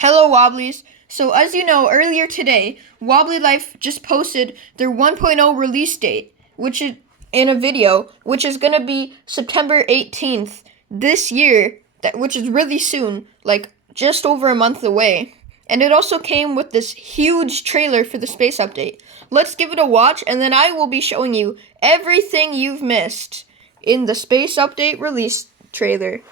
Hello, Wobblies. So, as you know, earlier today, Wobbly Life just posted their 1.0 release date, which is in a video, which is going to be September 18th this year, which is really soon, like just over a month away. And it also came with this huge trailer for the space update. Let's give it a watch, and then I will be showing you everything you've missed in the space update release trailer.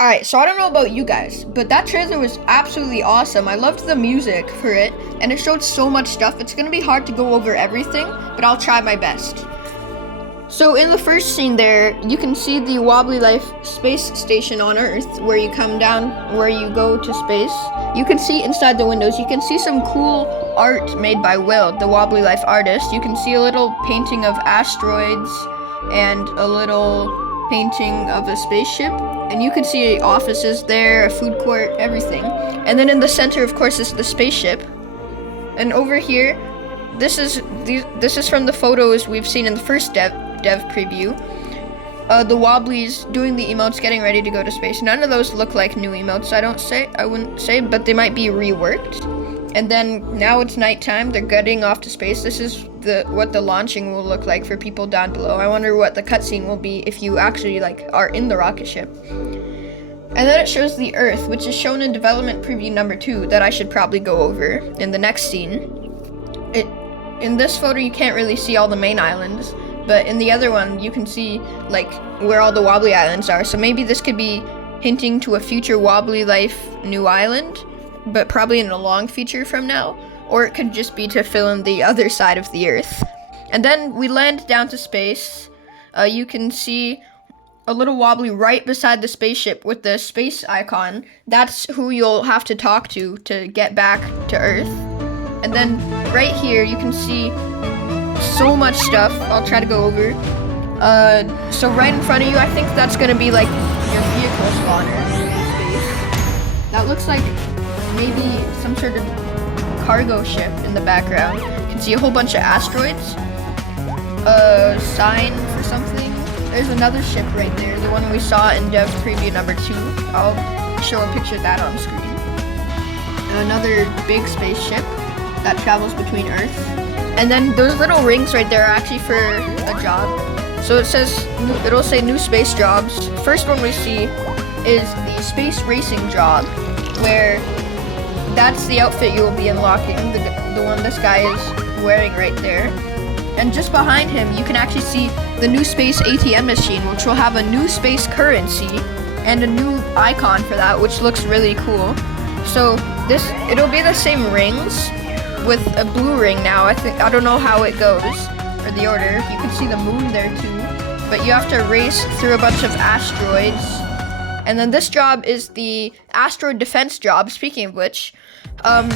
Alright, so I don't know about you guys, but that trailer was absolutely awesome. I loved the music for it, and it showed so much stuff. It's gonna be hard to go over everything, but I'll try my best. So in the first scene there, you can see the Wobbly Life space station on Earth, where you come down, where you go to space. You can see inside the windows, you can see some cool art made by Will, the Wobbly Life artist. You can see a little painting of asteroids and a little painting of a spaceship, and you can see offices there, a food court, everything. And then in the center, of course, is the spaceship. And over here, this is from the photos we've seen in the first dev preview. The Wobblies doing the emotes, getting ready to go to space. None of those look like new emotes, I wouldn't say, but they might be reworked. And then now it's nighttime, they're getting off to space. This is what the launching will look like for people down below. I wonder what the cutscene will be if you actually are in the rocket ship. And then it shows the Earth, which is shown in development preview number 2 that I should probably go over in the next scene. In this photo you can't really see all the main islands, but in the other one you can see where all the Wobbly Islands are. So maybe this could be hinting to a future Wobbly Life new island, but probably in a long future from now, or it could just be to fill in the other side of the Earth. And then we land down to space. You can see a little Wobbly right beside the spaceship with the space icon. That's who you'll have to talk to get back to Earth. And then right here you can see so much stuff. I'll try to go over. So right in front of you, I think that's gonna be like your vehicle spawner in space. That looks like maybe some sort of cargo ship in the background. You can see a whole bunch of asteroids. A sign for something. There's another ship right there, the one we saw in dev preview number 2. I'll show a picture of that on screen. And another big spaceship that travels between Earth. And then those little rings right there are actually for a job. So it'll say new space jobs. First one we see is the space racing job, where that's the outfit you will be unlocking, the one this guy is wearing right there. And just behind him, you can actually see the new space ATM machine, which will have a new space currency and a new icon for that, which looks really cool. So it'll be the same rings with a blue ring now. I don't know how it goes, or the order. You can see the moon there too, but you have to race through a bunch of asteroids. And then this job is the asteroid defense job. Speaking of which,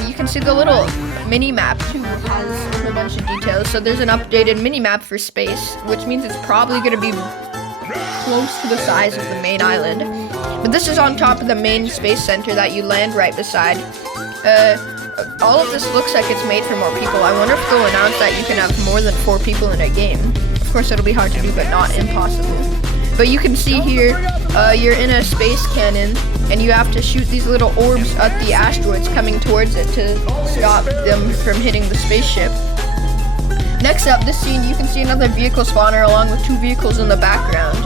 you can see the little mini map too has a whole bunch of details. So there's an updated mini map for space, which means it's probably going to be close to the size of the main island. But this is on top of the main space center that you land right beside. All of this looks like it's made for more people. I wonder if they'll announce that you can have more than 4 people in a game. Of course, it'll be hard to do, but not impossible. But you can see here, you're in a space cannon, and you have to shoot these little orbs at the asteroids coming towards it to stop them from hitting the spaceship. Next up, this scene, you can see another vehicle spawner along with 2 vehicles in the background.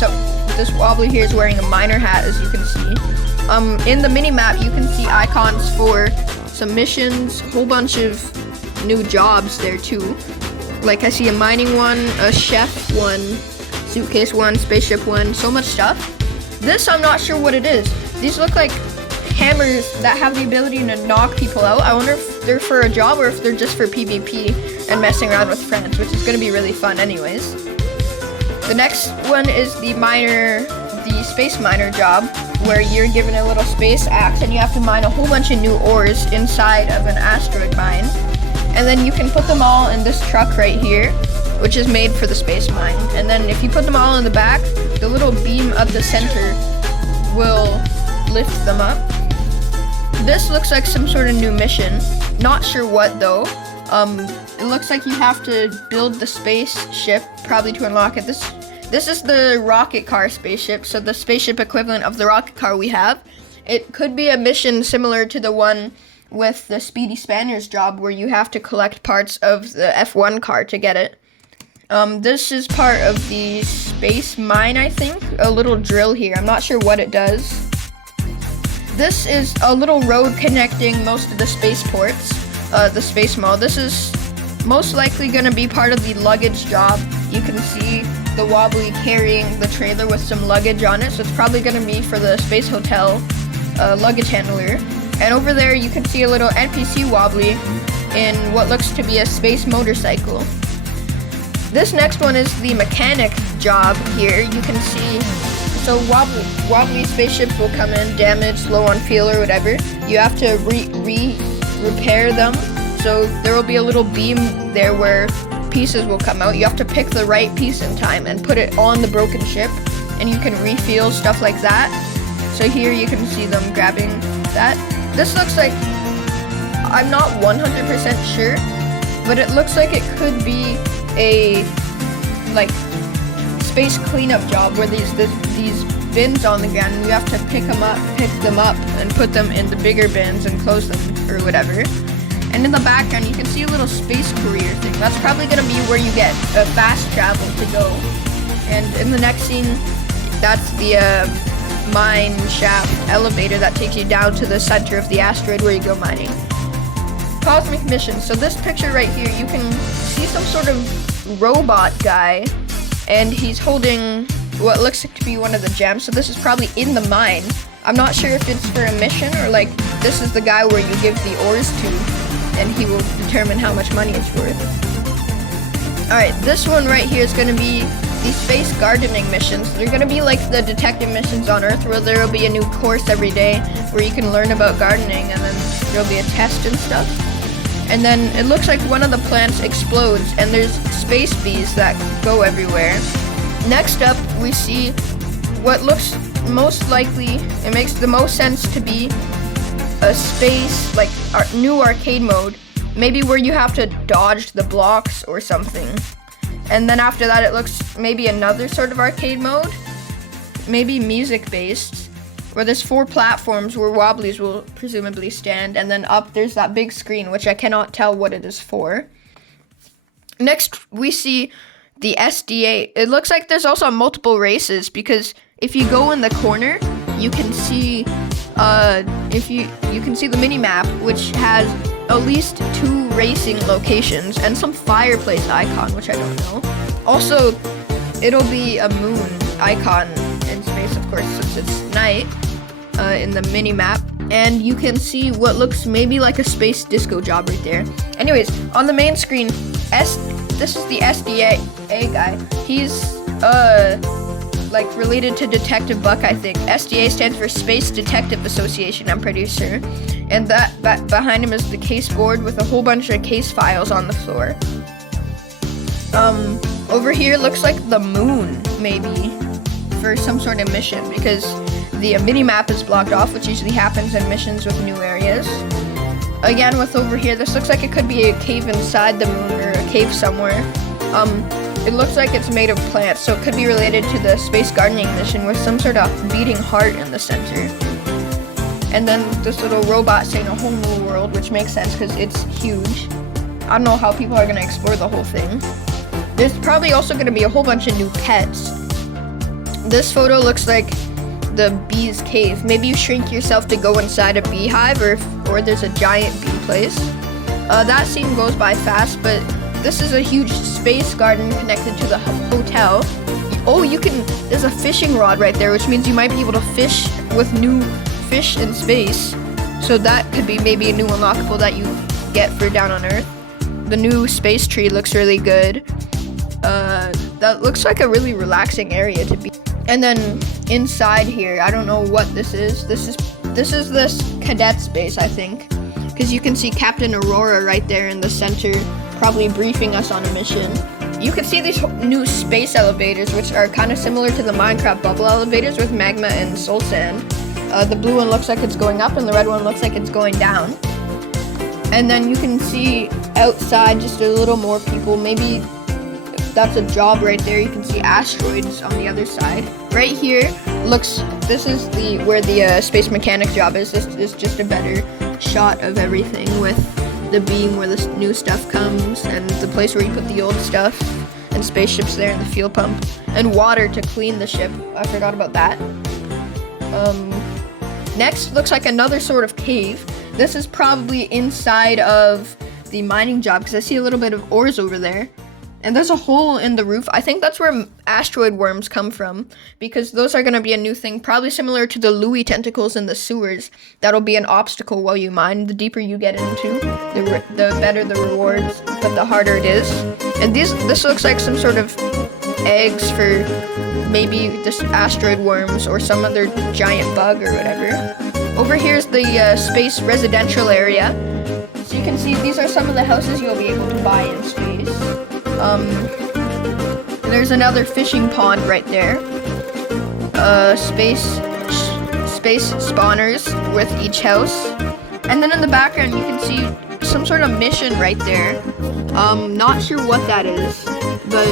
So this wobbly here is wearing a miner hat, as you can see. In the mini-map, you can see icons for some missions, a whole bunch of new jobs there too. Like I see a mining one, a chef one, suitcase one, spaceship one, so much stuff. This, I'm not sure what it is. These look like hammers that have the ability to knock people out. I wonder if they're for a job or if they're just for PvP and messing around with friends, which is going to be really fun anyways. The next one is the space miner job, where you're given a little space axe and you have to mine a whole bunch of new ores inside of an asteroid mine. And then you can put them all in this truck right here, which is made for the space mine. And then if you put them all in the back, the little beam at the center will lift them up. This looks like some sort of new mission. Not sure what though. It looks like you have to build the spaceship probably to unlock it. This is the rocket car spaceship, so the spaceship equivalent of the rocket car we have. It could be a mission similar to the one with the Speedy Spaniers job, where you have to collect parts of the F1 car to get it. This is part of the space mine, I think. A little drill here. I'm not sure what it does. This is a little road connecting most of the spaceports, the space mall. This is most likely going to be part of the luggage job. You can see the wobbly carrying the trailer with some luggage on it, so it's probably going to be for the space hotel luggage handler. And over there you can see a little NPC wobbly in what looks to be a space motorcycle. This next one is the mechanic job here. You can see, so wobbly spaceships will come in damaged, low on fuel or whatever. You have to repair them. So there will be a little beam there where pieces will come out. You have to pick the right piece in time and put it on the broken ship, and you can refuel stuff like that. So here you can see them grabbing that. This looks like, I'm not 100% sure, but it looks like it could be a space cleanup job where these bins on the ground, and you have to pick them up and put them in the bigger bins and close them or whatever. And in the background you can see a little space courier thing. That's probably going to be where you get fast travel to go. And in the next scene, that's the mine shaft elevator that takes you down to the center of the asteroid where you go mining. Cosmic missions. So this picture right here, you can see some sort of robot guy, and he's holding what looks to be one of the gems. So this is probably in the mine. I'm not sure if it's for a mission or like this is the guy where you give the ores to, and he will determine how much money it's worth. Alright, this one right here is going to be the space gardening missions. They're going to be like the detective missions on Earth, where there will be a new course every day where you can learn about gardening, and then there will be a test and stuff. And then it looks like one of the plants explodes, and there's space bees that go everywhere. Next up, we see what looks most likely, it makes the most sense to be a space, like new arcade mode, maybe where you have to dodge the blocks or something. And then after that it looks maybe another sort of arcade mode, maybe music based, where there's 4 platforms where wobblies will presumably stand, and then up there's that big screen which I cannot tell what it is for. Next we see the SDA. It looks like there's also multiple races, because if you go in the corner you can see you can see the mini map, which has at least 2 racing locations and some fireplace icon, which I don't know. Also, it'll be a moon icon in space, of course, since it's night in the mini map. And you can see what looks maybe like a space disco job right there. Anyways, on the main screen, this is the SDA guy. He's like related to Detective Buck, I think. SDA stands for Space Detective Association, I'm pretty sure. And that behind him is the case board with a whole bunch of case files on the floor. Over here looks like the moon, maybe, for some sort of mission, because the mini-map is blocked off, which usually happens in missions with new areas. Again, with over here, this looks like it could be a cave inside the moon or a cave somewhere. It looks like it's made of plants, so it could be related to the space gardening mission with some sort of beating heart in the center. And then this little robot saying a whole new world, which makes sense because it's huge. I don't know how people are going to explore the whole thing. There's probably also going to be a whole bunch of new pets. This photo looks like the bee's cave. Maybe you shrink yourself to go inside a beehive, or there's a giant bee place. That scene goes by fast, but this is a huge space garden connected to the hotel. Oh, there's a fishing rod right there, which means you might be able to fish with new fish in space. So that could be maybe a new unlockable that you get for down on Earth. The new space tree looks really good. That looks like a really relaxing area to be. And then inside here, I don't know what this is. This is this cadet space, I think, because you can see Captain Aurora right there in the center, probably briefing us on a mission. You can see these new space elevators, which are kind of similar to the Minecraft bubble elevators with magma and soul sand. The blue one looks like it's going up, and the red one looks like it's going down. And then you can see outside just a little more people. Maybe that's a job right there. You can see asteroids on the other side. Right here, this is where the space mechanic job is. This is just a better shot of everything with the beam where the new stuff comes, and the place where you put the old stuff, and spaceships there, and the fuel pump, and water to clean the ship. I forgot about that. Next, looks like another sort of cave. This is probably inside of the mining job, because I see a little bit of ores over there. And there's a hole in the roof. I think that's where asteroid worms come from, because those are going to be a new thing, probably similar to the Louis tentacles in the sewers. That'll be an obstacle while you mine. The deeper you get into, the better the rewards, but the harder it is. And this looks like some sort of eggs for maybe this asteroid worms or some other giant bug or whatever. Over here's the space residential area. So you can see these are some of the houses you'll be able to buy in space. There's another fishing pond right there. Space spawners with each house. And then in the background you can see some sort of mission right there. Not sure what that is, but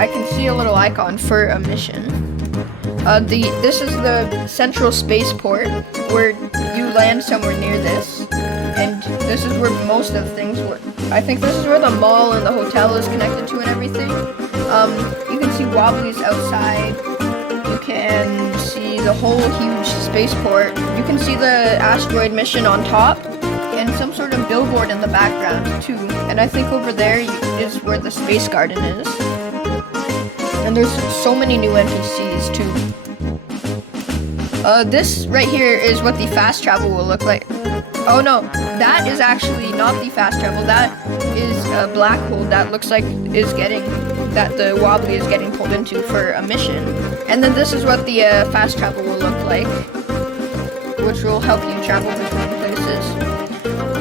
I can see a little icon for a mission. This is the central spaceport where you land somewhere near this. And this is where most of things work. I think this is where the mall and the hotel is connected to and everything. You can see wobblies outside. You can see the whole huge spaceport. You can see the asteroid mission on top and some sort of billboard in the background too. And I think over there is where the space garden is. And there's so many new NPCs too. This right here is what the fast travel will look like. Oh no, that is actually not the fast travel. That is a black hole that looks like that the wobbly is getting pulled into for a mission. And then this is what the fast travel will look like, which will help you travel between places.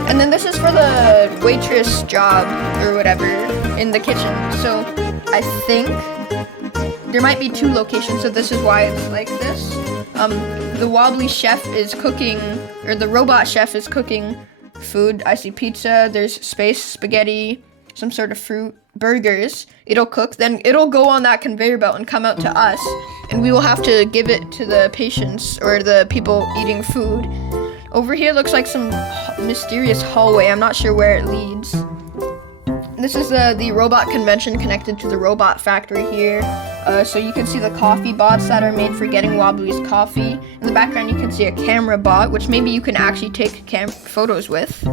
And then this is for the waitress job or whatever in the kitchen. So I think there might be 2 locations, so this is why it's like this. The wobbly chef is cooking, or the robot chef is cooking food. I see pizza, there's space spaghetti, some sort of fruit, burgers. It'll cook, then it'll go on that conveyor belt and come out to us, and we will have to give it to the patients or the people eating food. Over here looks like some mysterious hallway. I'm not sure where it leads. This is the robot convention connected to the robot factory here. So you can see the coffee bots that are made for getting Wobbly's coffee. In the background you can see a camera bot, which maybe you can actually take photos with.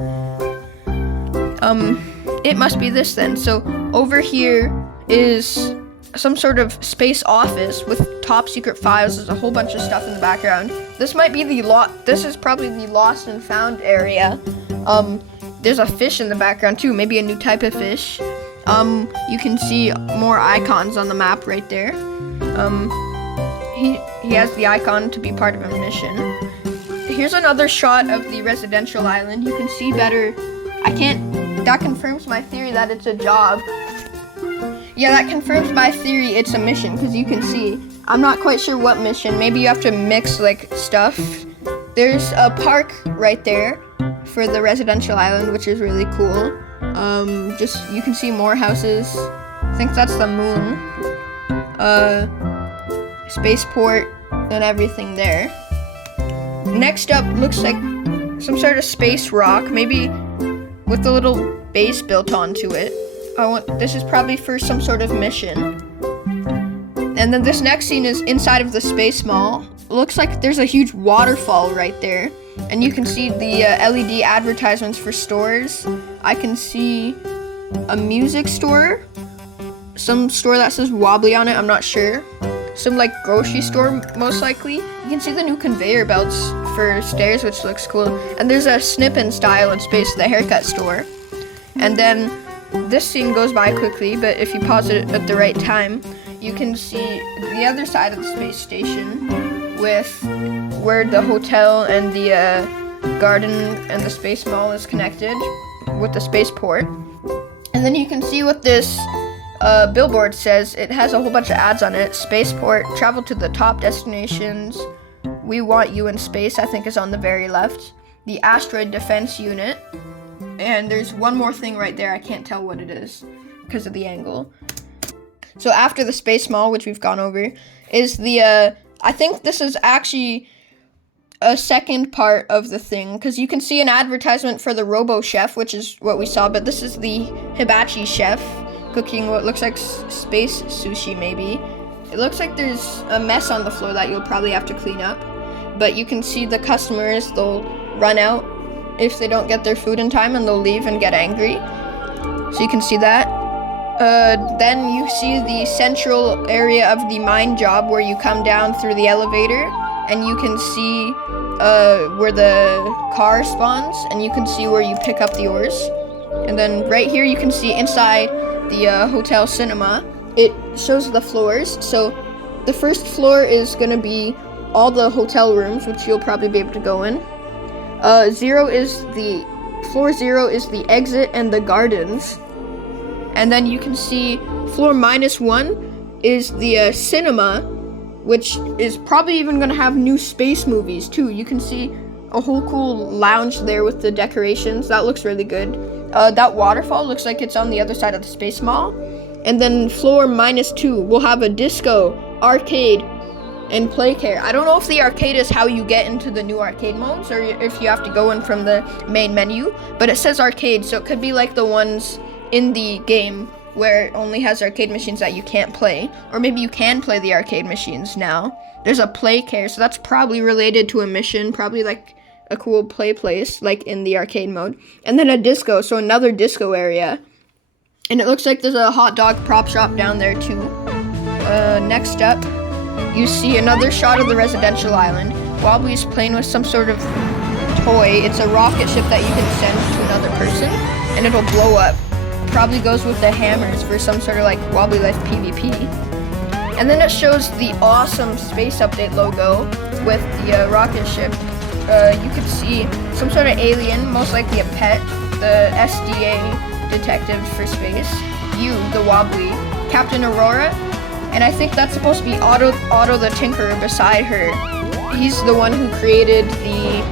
It must be this then. So over here is some sort of space office with top secret files. There's a whole bunch of stuff in the background. This might be this is probably the lost and found area. There's a fish in the background too, maybe a new type of fish. You can see more icons on the map right there. He has the icon to be part of a mission. Here's another shot of the residential island. You can see better. That confirms my theory that it's a job. Yeah, that confirms my theory it's a mission, because you can see. I'm not quite sure what mission. Maybe you have to mix like stuff. There's a park right there for the residential island, which is really cool. You can see more houses think that's the moon. Spaceport and everything there. Next up looks like some sort of space rock, maybe with a little base built onto it. This is probably for some sort of mission. And then this next scene is inside of the space mall. Looks like there's a huge waterfall right there. And you can see the LED advertisements for stores. I can see a music store. Some store that says Wobbly on it, I'm not sure. Some like grocery store, most likely. You can see the new conveyor belts for stairs, which looks cool. And there's a Snip and Style in space, the haircut store. And then this scene goes by quickly, but if you pause it at the right time, you can see the other side of the space station with where the hotel and the garden and the space mall is connected with the spaceport. And then you can see what this billboard says. It has a whole bunch of ads on it. Spaceport, travel to the top destinations. We want you in space, I think is on the very left. The asteroid defense unit. And there's one more thing right there. I can't tell what it is because of the angle. So after the space mall, which we've gone over, is the, I think this is actually a second part of the thing, because you can see an advertisement for the Robo Chef, which is what we saw, but this is the Hibachi Chef cooking what looks like space sushi, maybe. It looks like there's a mess on the floor that you'll probably have to clean up, but you can see the customers, they'll run out if they don't get their food in time, and they'll leave and get angry. So you can see that. Then you see the central area of the mine job where you come down through the elevator, and you can see where the car spawns, and you can see where you pick up the ores. And then right here you can see inside the hotel cinema, it shows the floors. So the first floor is going to be all the hotel rooms, which you'll probably be able to go in. Floor 0 is the exit and the gardens. And then you can see floor -1 is the cinema, which is probably even going to have new space movies too. You can see a whole cool lounge there with the decorations. That looks really good. That waterfall looks like it's on the other side of the space mall. And then floor -2 will have a disco, arcade, and play care. I don't know if the arcade is how you get into the new arcade modes, or if you have to go in from the main menu, but it says arcade, so it could be like the ones in the game where it only has arcade machines that you can't play, or maybe you can play the arcade machines now. There's a play care, so that's probably related to a mission, probably like a cool play place, like in the arcade mode. And then a disco, so another disco area. And it looks like there's a hot dog prop shop down there too. Next up, you see another shot of the residential island. Wobbly's playing with some sort of toy. It's a rocket ship that you can send to another person, and it'll blow up. Probably goes with the hammers for some sort of like Wobbly Life PvP. And then it shows the awesome Space Update logo with the rocket ship. You could see some sort of alien, most likely a pet, the SDA detective for space, you, the Wobbly, Captain Aurora, and I think that's supposed to be Otto the Tinkerer beside her. He's the one who created the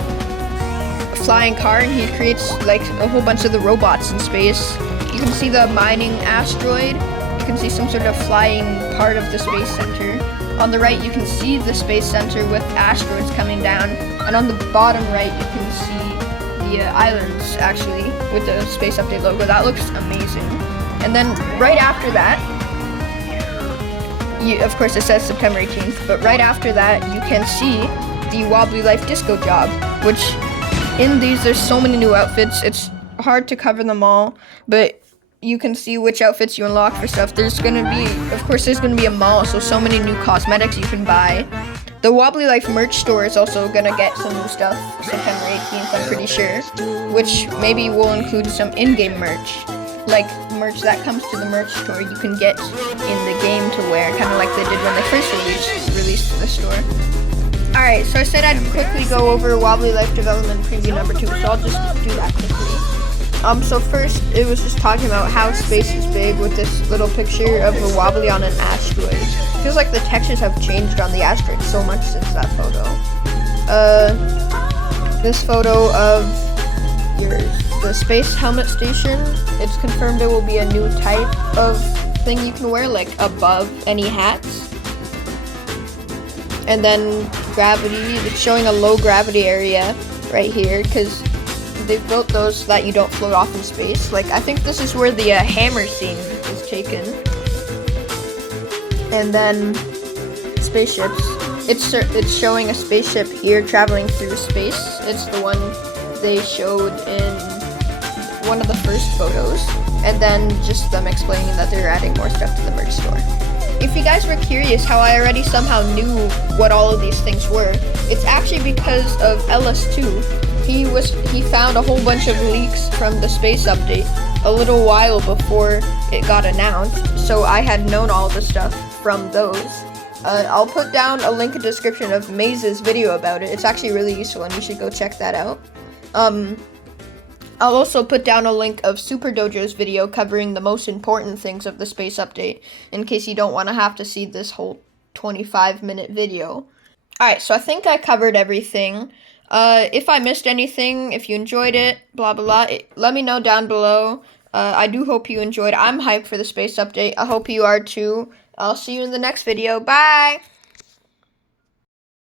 flying car, and he creates like a whole bunch of the robots in space. You can see the mining asteroid. You can see some sort of flying part of the space center. On the right, you can see the space center with asteroids coming down. And on the bottom right, you can see the islands, actually, with the Space Update logo. That looks amazing. And then right after that, of course it says September 18th, but right after that, you can see the Wobbly Life Disco job, which in these, there's so many new outfits. It's hard to cover them all, but you can see which outfits you unlock for stuff. There's gonna be, of course, there's gonna be a mall, so many new cosmetics you can buy. The Wobbly Life merch store is also gonna get some new stuff September 18th, I'm pretty sure, which maybe will include some in-game merch, like merch that comes to the merch store you can get in the game to wear, kind of like they did when they first released the store. Alright, so I said I'd quickly go over Wobbly Life Development Preview number 2, so I'll just do that quickly. So first, it was just talking about how space is big with this little picture of a Wobbly on an asteroid. It feels like the textures have changed on the asteroid so much since that photo. This photo of the space helmet station, it's confirmed it will be a new type of thing you can wear, like above any hats. And then gravity, it's showing a low gravity area right here because they've built those so that you don't float off in space. Like, I think this is where the hammer scene is taken. And then spaceships. It's showing a spaceship here traveling through space. It's the one they showed in one of the first photos. And then just them explaining that they're adding more stuff to the merch store. If you guys were curious how I already somehow knew what all of these things were, it's actually because of LS2. He found a whole bunch of leaks from the space update a little while before it got announced, so I had known all the stuff from those. I'll put down a link in the description of Maze's video about it. It's actually really useful and you should go check that out. I'll also put down a link of Super Dojo's video covering the most important things of the space update in case you don't want to have to see this whole 25-minute video. Alright, so I think I covered everything. If I missed anything, if you enjoyed it, blah blah blah, let me know down below. I do hope you enjoyed. I'm hyped for the space update. I hope you are too. I'll see you in the next video. Bye!